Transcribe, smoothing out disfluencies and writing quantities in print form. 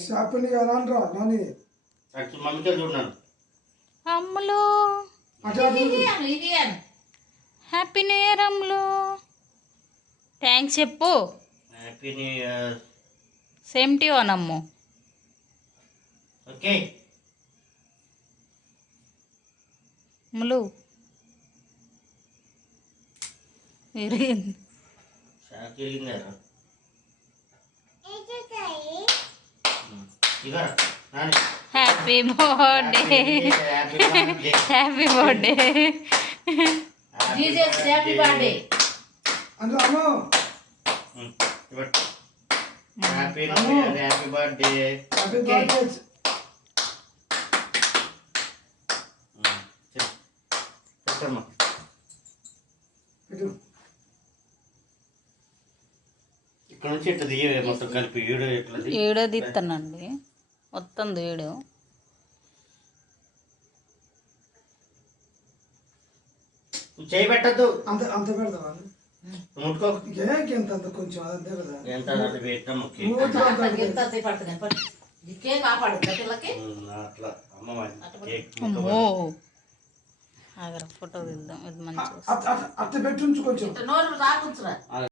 Shopping రానరా నాని మమ్మీకే చూడన్నాను Ammulu happy new year Ammulu. Thanks చెప్పు. Happy new year. Same to you అనమ్ము. ఓకే అమ్ములు విరిగింది. షాక్ వెళ్ళిందారా ఇగరా Nani happy birthday happy birthday Jesus happy birthday అంటే అమ్మ happy new year happy birthday. Happy birthday చెప్పమ్మా పెట్టు ఇక్కడ నుంచి ఇట్లా దిగే మొత్తం కలిపి వీడియో ఎట్లా ఏడో తీస్తానండి మొత్తం ఏడు. చేయి పెట్టద్దు అంత అంత పెడతావా ముట్టుకో కేక్ ఎంత అంత కొంచెం అంతే కదా ఎంత పెట్టినా ముక్కి కాపాడు పిల్లకి అట్లా అమ్మ కేక్ అమ్మో ఆగరా ఫోటో తీద్దాం ఇది మంచిగా అట్ట పెట్టుంచు కొంచెం నోరు రాకుంచురా.